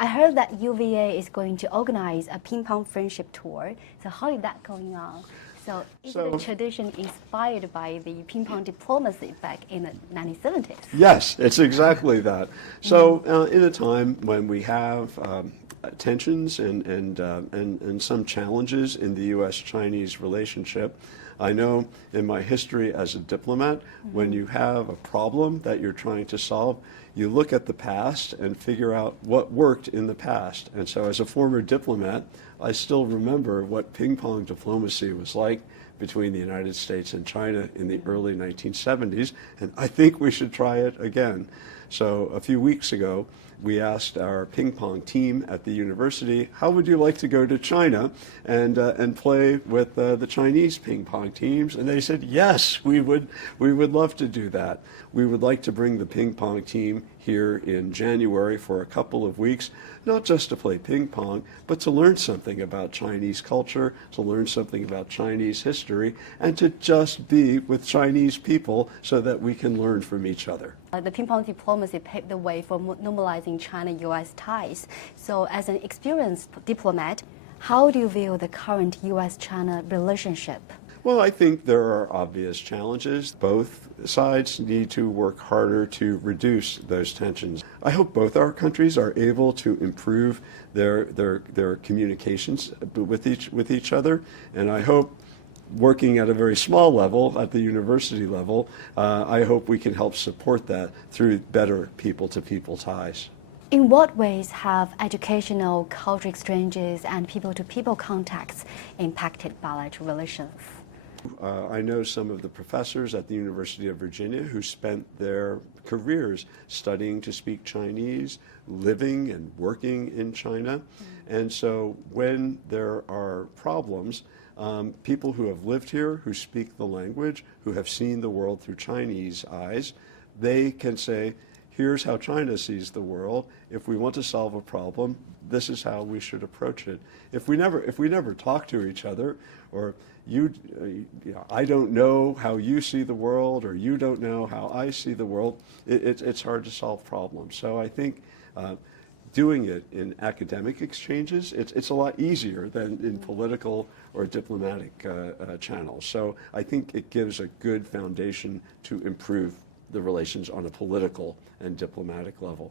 I heard that UVA is going to organize a ping pong friendship tour. So how is that going on? So is the tradition inspired by the ping pong diplomacy back in the 1970s? Yes, it's exactly that. So in a time when we have tensions and some challenges in the U.S.-Chinese relationship, I know in my history as a diplomat, when you have a problem that you're trying to solve, you look at the past and figure out what worked in the past. And so as a former diplomat, I still remember what ping pong diplomacy was like between the United States and China in the early 1970s, and I think we should try it again. So a few weeks ago, we asked our ping pong team at the university, how would you like to go to China and play with the Chinese ping pong teams? And they said, yes, we would love to do that. We would like to bring the ping pong team here in January for a couple of weeks, not just to play ping pong, but to learn something about Chinese culture, to learn something about Chinese history, and to just be with Chinese people so that we can learn from each other. The ping pong diplomacy paved the way for normalizing China-U.S. ties. So as an experienced diplomat, how do you view the current U.S.-China relationship? Well, I think there are obvious challenges. Both sides need to work harder to reduce those tensions. I hope both our countries are able to improve their communications with each other, and I hope working at a very small level, at the university level, I hope we can help support that through better people-to-people ties. In what ways have educational cultural exchanges and people-to-people contacts impacted bilateral relations? I know some of the professors at the University of Virginia who spent their careers studying to speak Chinese, living and working in China. And so when there are problems, people who have lived here, who speak the language, who have seen the world through Chinese eyes, they can say, here's how China sees the world. If we want to solve a problem, this is how we should approach it. If we never talk to each other, or I don't know how you see the world, or you don't know how I see the world, it's hard to solve problems. So I think doing it in academic exchanges, it's a lot easier than in political or diplomatic channels. So I think it gives a good foundation to improve the relations on a political and diplomatic level.